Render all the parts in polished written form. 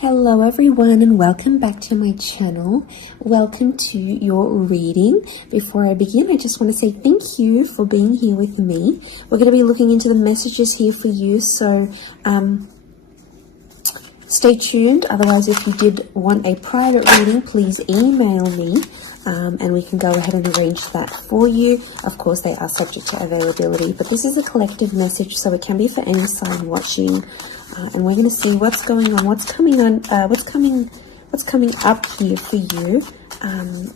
Hello everyone and welcome back to my channel. Welcome to your reading. Before I begin, I just want to say thank you for being here with me. We're going to be looking into the messages here for you, so stay tuned. Otherwise, if you did want a private reading, please email me and we can go ahead and arrange that for you. Of course, they are subject to availability, but this is a collective message, so it can be for any sign watching. And we're going to see what's going on, what's coming up here for you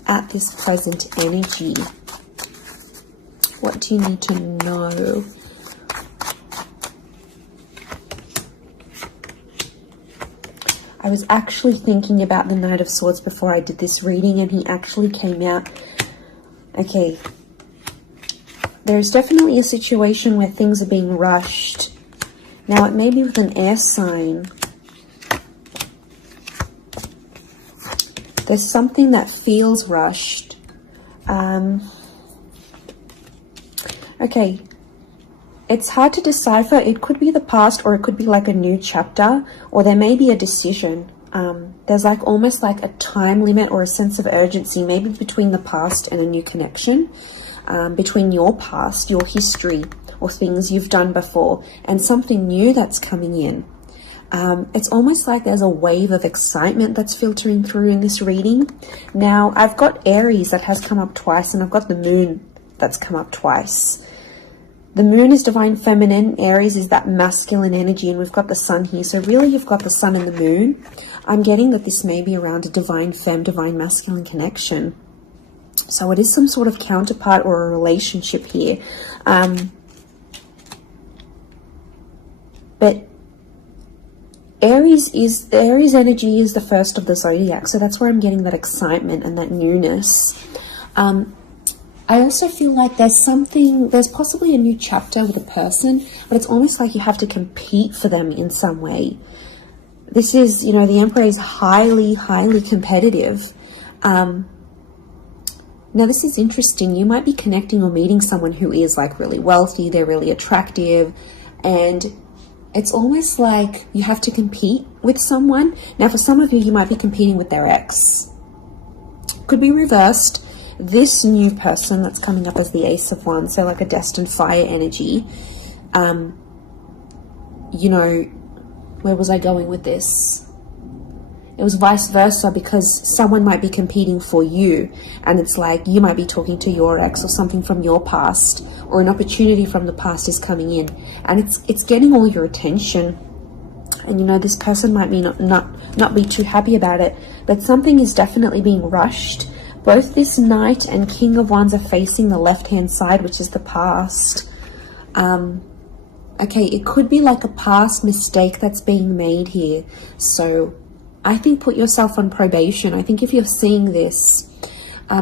at this present energy. What do you need to know? I was actually thinking about the Knight of Swords before I did this reading, and he actually came out. Okay, there's definitely a situation where things are being rushed. Now, it may be with an air sign. There's something that feels rushed. Okay, it's hard to decipher. It could be the past, or it could be like a new chapter, or there may be a decision. There's like almost like a time limit or a sense of urgency, maybe between the past and a new connection, between your past, your history, or things you've done before, and something new that's coming in. It's almost like there's a wave of excitement that's filtering through in this reading. Now, I've got Aries that has come up twice, and I've got the Moon that's come up twice. The Moon is divine feminine, Aries is that masculine energy, and we've got the Sun here. So really, you've got the Sun and the Moon. I'm getting that this may be around a divine femme, divine masculine connection. So it is some sort of counterpart or a relationship here. But Aries energy is the first of the zodiac, so that's where I'm getting that excitement and that newness. I also feel like there's possibly a new chapter with a person, but it's almost like you have to compete for them in some way. This is, you know, the Emperor is highly, highly competitive. Now, this is interesting. You might be connecting or meeting someone who is like really wealthy, they're really attractive, and it's almost like you have to compete with someone. Now, for some of you, you might be competing with their ex. Could be reversed. This new person that's coming up as the Ace of Wands, so like a destined fire energy. You know, where was I going with this? It was vice versa, because someone might be competing for you, and it's like you might be talking to your ex or something from your past, or an opportunity from the past is coming in, and it's getting all your attention. And you know, this person might be not be too happy about it, but something is definitely being rushed. Both this Knight and King of Wands are facing the left-hand side, which is the past. Okay, it could be like a past mistake that's being made here. So I think put yourself on probation. I think if you're seeing this,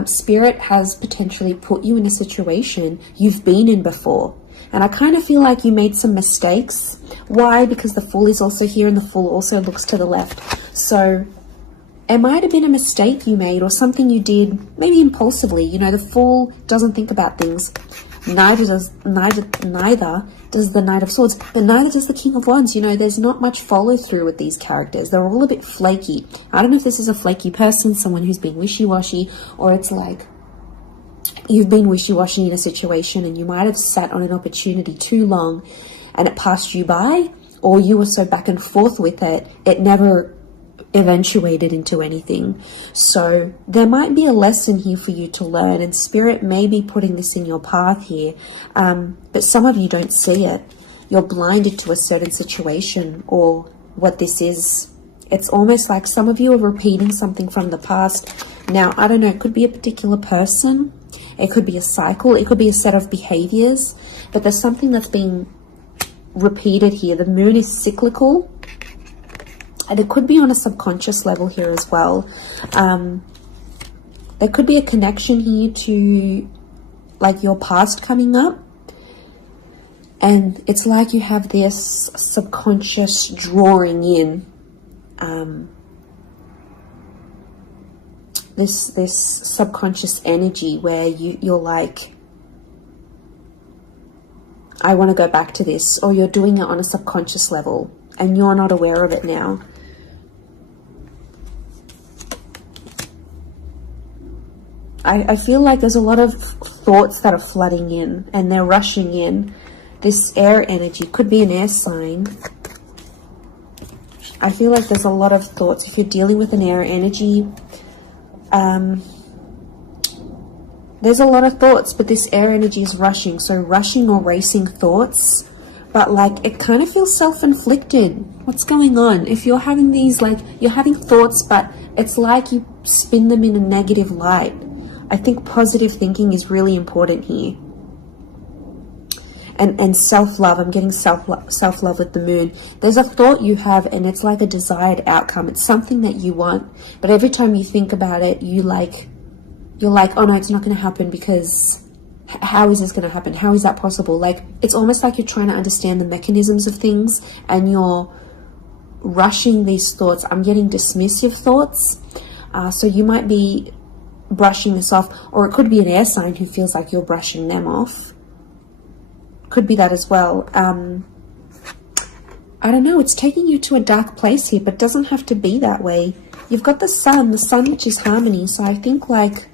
Spirit has potentially put you in a situation you've been in before. And I kind of feel like you made some mistakes. Why? Because the Fool is also here, and the Fool also looks to the left. So it might have been a mistake you made, or something you did, maybe impulsively. You know, the Fool doesn't think about things. Neither does the Knight of Swords, but neither does the King of Wands. You know, there's not much follow through with these characters. They're all a bit flaky. I don't know if this is a flaky person, someone who's being wishy-washy, or it's like you've been wishy-washy in a situation and you might have sat on an opportunity too long and it passed you by, or you were so back and forth with it, it never eventuated into anything. So there might be a lesson here for you to learn, and Spirit may be putting this in your path here, but some of you don't see it. You're blinded to a certain situation or what this is. It's almost like some of you are repeating something from the past. Now, I don't know, it could be a particular person, it could be a cycle, it could be a set of behaviors, but there's something that's being repeated here. The Moon is cyclical, and it could be on a subconscious level here as well. There could be a connection here to like your past coming up. And it's like you have this subconscious drawing in this subconscious energy where you're like, I want to go back to this, or you're doing it on a subconscious level and you're not aware of it now. I feel like there's a lot of thoughts that are flooding in and they're rushing in. This air energy could be an air sign. I feel like there's a lot of thoughts. If you're dealing with an air energy, there's a lot of thoughts, but this air energy is rushing. So rushing or racing thoughts, but like it kind of feels self-inflicted. What's going on? If you're having these, like you're having thoughts, but it's like you spin them in a negative light. I think positive thinking is really important here. And self-love, I'm getting self-love with the moon. There's a thought you have and it's like a desired outcome. It's something that you want, but every time you think about it, you're like, oh no, it's not going to happen, because how is this going to happen? How is that possible? Like, it's almost like you're trying to understand the mechanisms of things and you're rushing these thoughts. I'm getting dismissive thoughts. So you might be brushing this off, or it could be an air sign who feels like you're brushing them off. Could be that as well. I don't know, it's taking you to a dark place here, but doesn't have to be that way. You've got the sun which is harmony. So I think, like,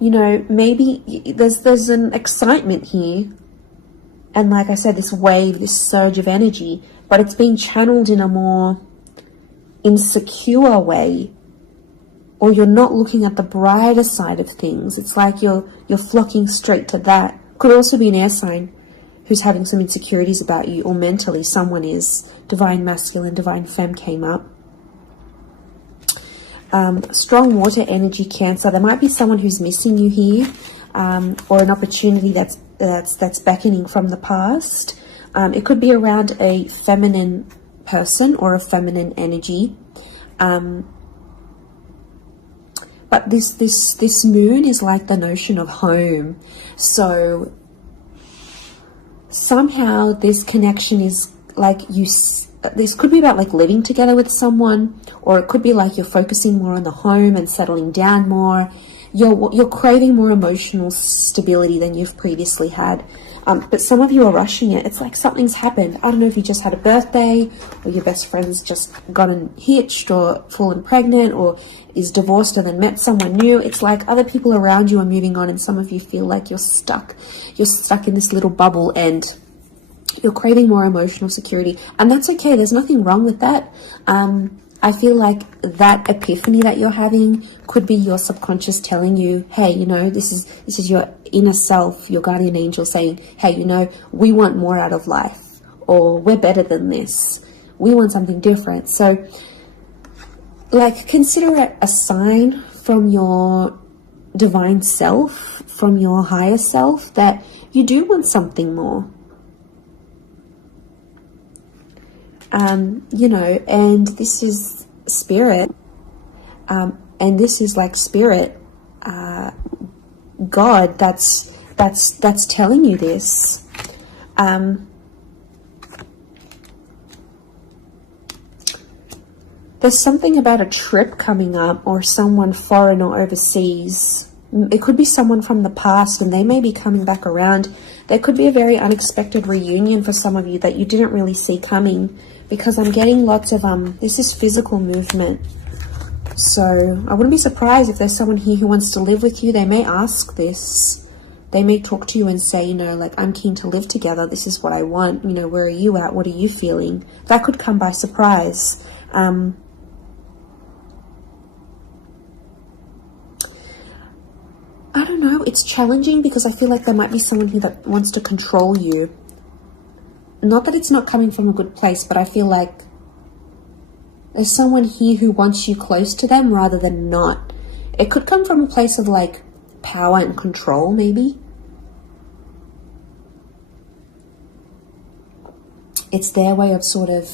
you know, maybe there's an excitement here. And like I said, this wave, this surge of energy, but it's being channeled in a more insecure way, or you're not looking at the brighter side of things. It's like you're flocking straight to that. Could also be an air sign who's having some insecurities about you, or mentally someone is. Divine masculine, divine femme came up. Strong water energy, Cancer. There might be someone who's missing you here, or an opportunity that's beckoning from the past. It could be around a feminine person or a feminine energy. But this moon is like the notion of home. So somehow this connection is like this could be about like living together with someone, or it could be like you're focusing more on the home and settling down more. You're craving more emotional stability than you've previously had. But some of you are rushing it. It's like something's happened. I don't know if you just had a birthday, or your best friend's just gotten hitched or fallen pregnant, or is divorced and then met someone new. It's like other people around you are moving on, and some of you feel like you're stuck. You're stuck in this little bubble and you're craving more emotional security. And that's okay. There's nothing wrong with that. I feel like that epiphany that you're having could be your subconscious telling you, hey, you know, this is your inner self, your guardian angel saying, hey, you know, we want more out of life, or we're better than this. We want something different. So, like, consider it a sign from your divine self, from your higher self, that you do want something more. You know, and this is spirit, and this is like spirit, God, that's telling you this. There's something about a trip coming up, or someone foreign or overseas. It could be someone from the past, and they may be coming back around. There could be a very unexpected reunion for some of you that you didn't really see coming, because I'm getting lots of, this is physical movement. So I wouldn't be surprised if there's someone here who wants to live with you. They may ask this. They may talk to you and say, you know, like, I'm keen to live together. This is what I want. You know, where are you at? What are you feeling? That could come by surprise. I don't know. It's challenging because I feel like there might be someone here that wants to control you. Not that it's not coming from a good place, but I feel like there's someone here who wants you close to them rather than not. It could come from a place of like power and control, maybe. It's their way of sort of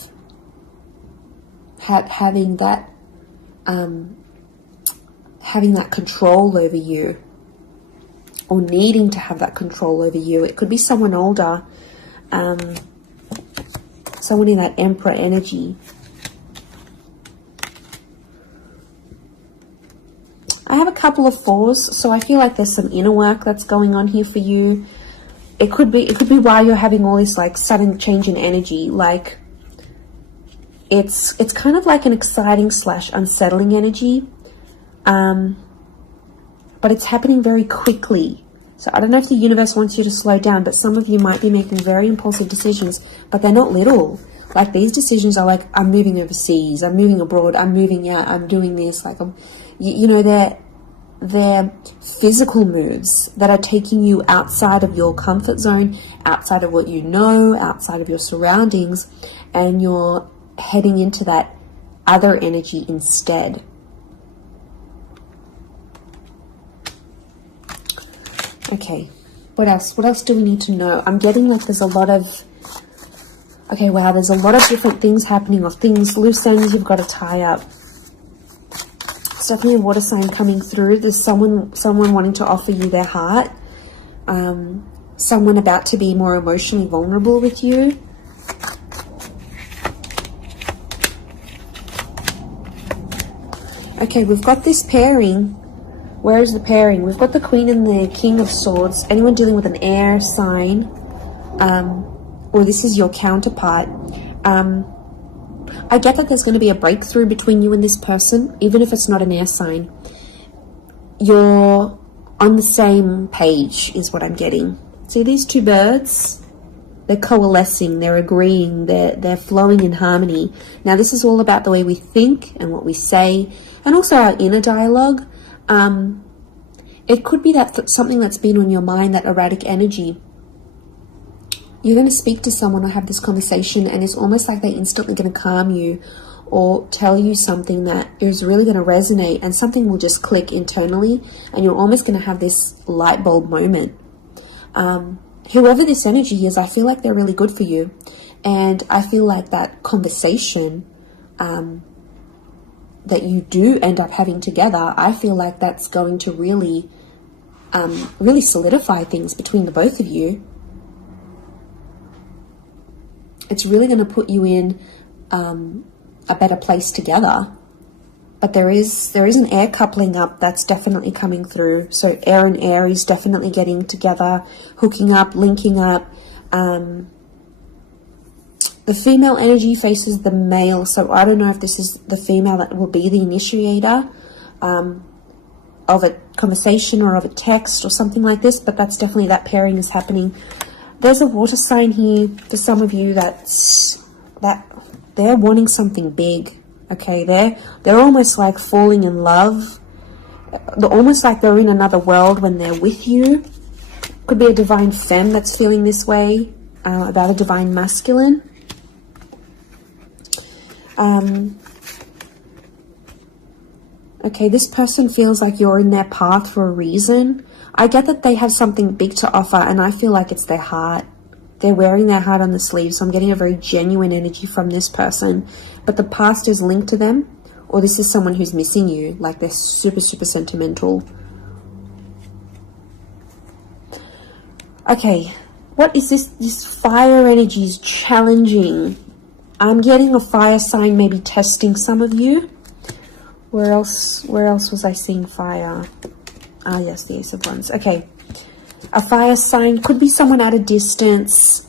having that control over you, or needing to have that control over you. It could be someone older, someone in that Emperor energy. I have a couple of fours, so I feel like there's some inner work that's going on here for you. It could be why you're having all this like sudden change in energy. Like, It's kind of like an exciting / unsettling energy, but it's happening very quickly. So I don't know if the universe wants you to slow down, but some of you might be making very impulsive decisions, but they're not little. Like, these decisions are like, I'm moving overseas, I'm moving abroad, I'm moving out, I'm doing this. Like, you know, they're physical moves that are taking you outside of your comfort zone, outside of what you know, outside of your surroundings, and you're heading into that other energy instead. Okay, what else? What else do we need to know? I'm getting like there's a lot of... Okay, wow, there's a lot of different things happening, or things, loose ends you've got to tie up. It's definitely a water sign coming through. There's someone wanting to offer you their heart. Someone about to be more emotionally vulnerable with you. Okay, we've got this pairing. Where is the pairing? We've got the Queen and the King of Swords. Anyone dealing with an air sign, or this is your counterpart. I get that there's going to be a breakthrough between you and this person, even if it's not an air sign. You're on the same page, is what I'm getting. See these two birds? They're coalescing, they're agreeing, they're flowing in harmony. Now, this is all about the way we think and what we say, and also our inner dialogue. It could be that something that's been on your mind, that erratic energy. You're going to speak to someone or have this conversation, and it's almost like they're instantly going to calm you or tell you something that is really going to resonate, and something will just click internally, and you're almost going to have this light bulb moment. Whoever this energy is, I feel like they're really good for you, and I feel like that conversation that you do end up having together, I feel like that's going to really solidify things between the both of you. It's really going to put you in a better place together. But there is an air coupling up that's definitely coming through. So air and Aries definitely getting together, hooking up, linking up. The female energy faces the male, so I don't know if this is the female that will be the initiator of a conversation or of a text or something like this, but that's definitely, that pairing is happening. There's a water sign here for some of you that they're wanting something big. Okay, they're almost like falling in love. They're almost like they're in another world when they're with you. Could be a divine femme that's feeling this way about a divine masculine. Okay, this person feels like you're in their path for a reason. I get that they have something big to offer, and I feel like it's their heart. They're wearing their heart on the sleeve, so I'm getting a very genuine energy from this person. But the past is linked to them, or this is someone who's missing you, like they're super, super sentimental. Okay, what is this? This fire energy is challenging. I'm getting a fire sign maybe testing some of you. Where else was I seeing fire? Ah, yes, the Ace of Wands. Okay. A fire sign could be someone at a distance.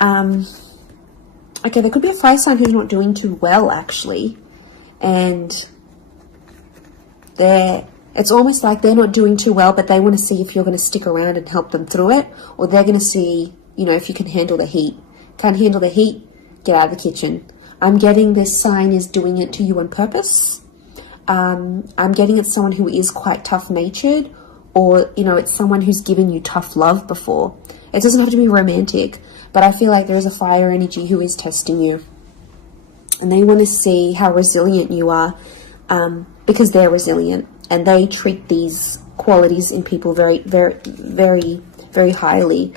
Okay, there could be a fire sign who's not doing too well, actually. And it's almost like they're not doing too well, but they want to see if you're going to stick around and help them through it. Or they're going to see, you know, if you can handle the heat. Can't handle the heat? Get out of the kitchen. I'm getting this sign is doing it to you on purpose. I'm getting it's someone who is quite tough-natured, or, you know, it's someone who's given you tough love before. It doesn't have to be romantic, but I feel like there is a fire energy who is testing you. And they want to see how resilient you are, because they're resilient, and they treat these qualities in people very, very, very, very highly.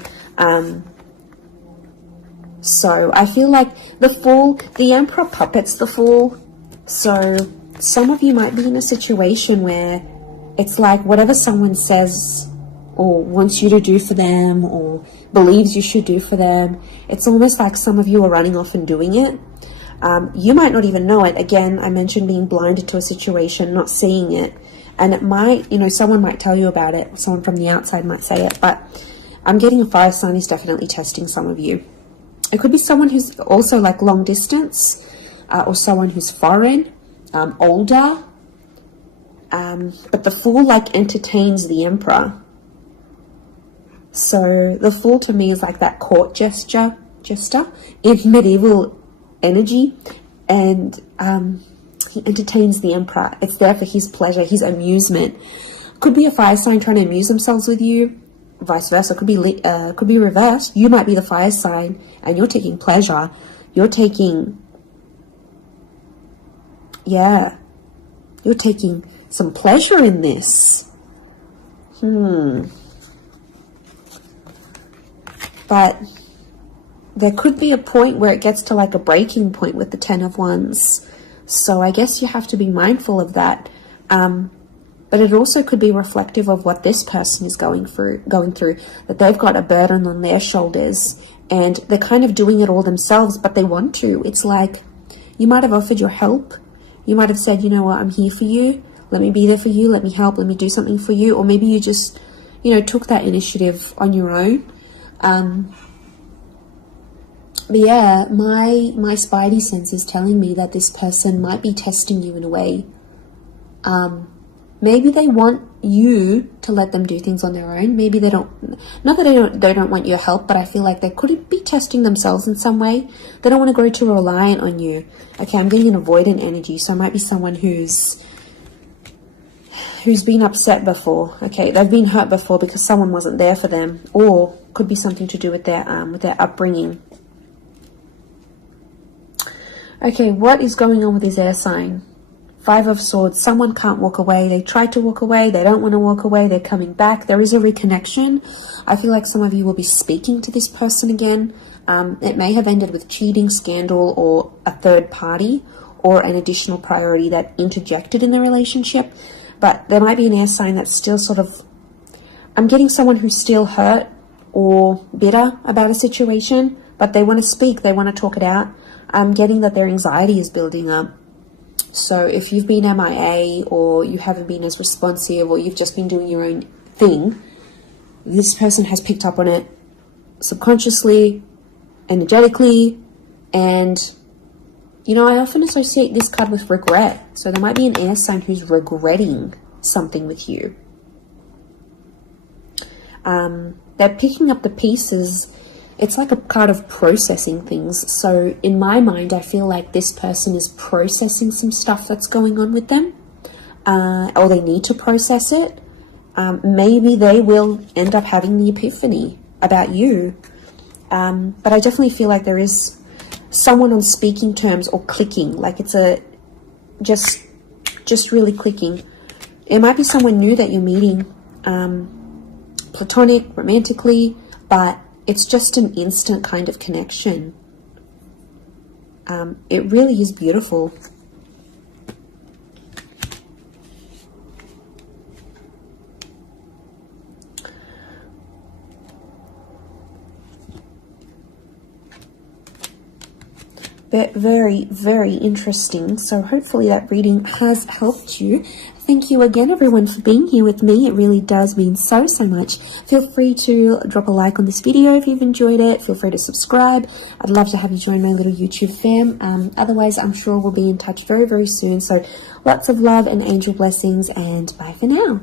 So I feel like the Fool, the Emperor puppets the Fool. So some of you might be in a situation where it's like whatever someone says or wants you to do for them or believes you should do for them, it's almost like some of you are running off and doing it. You might not even know it. Again, I mentioned being blinded to a situation, not seeing it. And it might, you know, someone might tell you about it. Someone from the outside might say it. But I'm getting a fire sign is definitely testing some of you. It could be someone who's also like long distance. or someone who's foreign, older. But the Fool like entertains the Emperor. So the Fool to me is like that court jester in medieval energy, and he entertains the Emperor. It's there for his pleasure, his amusement. Could be a fire sign trying to amuse themselves with you, vice versa. Could be reversed. You might be the fire sign and you're taking pleasure. You're taking some pleasure in this. But there could be a point where it gets to like a breaking point with the Ten of Wands. So I guess you have to be mindful of that. But it also could be reflective of what this person is going through, that they've got a burden on their shoulders and they're kind of doing it all themselves, but they want to. It's like you might have offered your help. You might have said, you know what, I'm here for you. Let me be there for you. Let me help. Let me do something for you. Or maybe you just, took that initiative on your own. But yeah, my spidey sense is telling me that this person might be testing you in a way. Maybe they want you to let them do things on their own. Maybe they don't, not that they don't want your help, but I feel like they could be testing themselves in some way. They don't want to grow too reliant on you. Okay, I'm getting an avoidant energy, so it might be someone who's been upset before. Okay, they've been hurt before because someone wasn't there for them, or could be something to do with their upbringing. Okay, what is going on with this air sign? Five of Swords. Someone can't walk away. They tried to walk away. They don't want to walk away. They're coming back. There is a reconnection. I feel like some of you will be speaking to this person again. It may have ended with cheating, scandal, or a third party, or an additional priority that interjected in the relationship. But there might be an air sign that's still sort of... I'm getting someone who's still hurt or bitter about a situation, but they want to speak. They want to talk it out. I'm getting that their anxiety is building up. So if you've been MIA, or you haven't been as responsive, or you've just been doing your own thing, this person has picked up on it subconsciously, energetically, and I often associate this card with regret. So there might be an air sign who's regretting something with you. They're picking up the pieces. It's like a card of processing things. So in my mind, I feel like this person is processing some stuff that's going on with them, or they need to process it. Maybe they will end up having the epiphany about you. But I definitely feel like there is someone on speaking terms or clicking, like it's just really clicking. It might be someone new that you're meeting, platonic, romantically, but it's just an instant kind of connection. It really is beautiful. But very, very interesting. So hopefully that reading has helped you. Thank you again, everyone, for being here with me. It really does mean so much. Feel free to drop a like on this video if you've enjoyed it. Feel free to subscribe. I'd love to have you join my little YouTube fam. Otherwise, I'm sure we'll be in touch very, very soon. So lots of love and angel blessings, and bye for now.